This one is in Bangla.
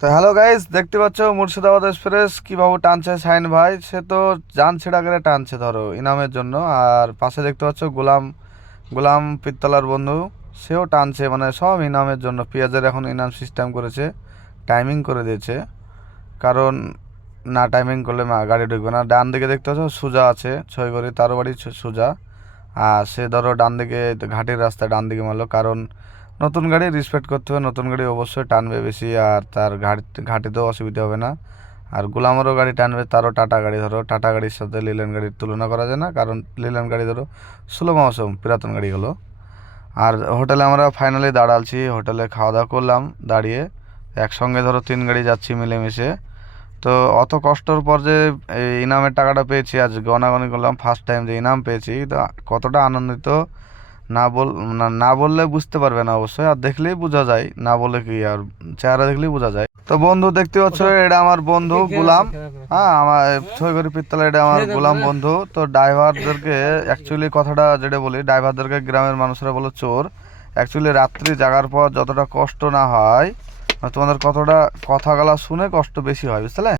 তো হ্যালো গাইস দেখতে পাচ্ছ মুর্শিদাবাদ এক্সপ্রেস কীভাবে টানছে সাইন ভাই? সে তো যান ছেড়া করে টানছে ধরো, ইনামের জন্য। আর পাশে দেখতে পাচ্ছ গোলাম গোলাম পিত্তলার বন্ধু। সেও টানছে মানে সব ইনামের জন্য। পেঁয়াজের এখন ইনাম সিস্টেম করেছে টাইমিং করে দিয়েছে। কারণ না টাইমিং করলে গাড়ি ঢুকবে না। ডান দিকে দেখতে পাচ্ছ সোজা আছে ছয় করে তারও বাড়ি সোজা আর সে ধরো ডান দিকে, ঘাটের রাস্তায় ডান দিকে মারলো। কারণ নতুন গাড়ি রেসপেক্ট করতে হবে, নতুন গাড়ি অবশ্যই টানবে বেশি, আর তার ঘাট, ঘাটিতেও অসুবিধা হবে না। আর গোলামেরও গাড়ি টানবে, তারও টাটা গাড়ি ধরো। টাটা গাড়ির সাথে লিলেন গাড়ির তুলনা করা যায় না, কারণ লিলেন গাড়ি ধরো ষোলো মৌসুম পুরাতন গাড়ি হলো। আর হোটেলে আমরা ফাইনালি দাঁড়ালছি, হোটেলে খাওয়া দাওয়া করলাম, দাঁড়িয়ে একসঙ্গে ধরো তিন গাড়ি যাচ্ছি মিলেমিশে। তো অত কষ্টর পর যে ইনামের টাকাটা পেয়েছি আজ গনাগনি করলাম ফার্স্ট টাইম যে ইনাম পেয়েছি, তো কতটা আনন্দিত না বল না- বললে বুঝতে পারবে না অবশ্যই আর দেখলেই বোঝা যায় না বলে কি আর চেহারা দেখলেই বোঝা যায়। তো বন্ধু দেখতে পাচ্ছ এটা আমার বন্ধু গোলাম। হ্যাঁ আমার ছয়গরি পিত্তলা এটা আমার গোলাম বন্ধু। তো ড্রাইভারদেরকে অ্যাকচুয়ালি কথাটা যেটা বলি ড্রাইভারদেরকে গ্রামের মানুষরা বলে চোর। অ্যাকচুয়ালি রাত্রি জাগার পর যতটা কষ্ট না হয় তোমাদের কতটা কথাগুলা শুনে কষ্ট বেশি হয় বুঝলে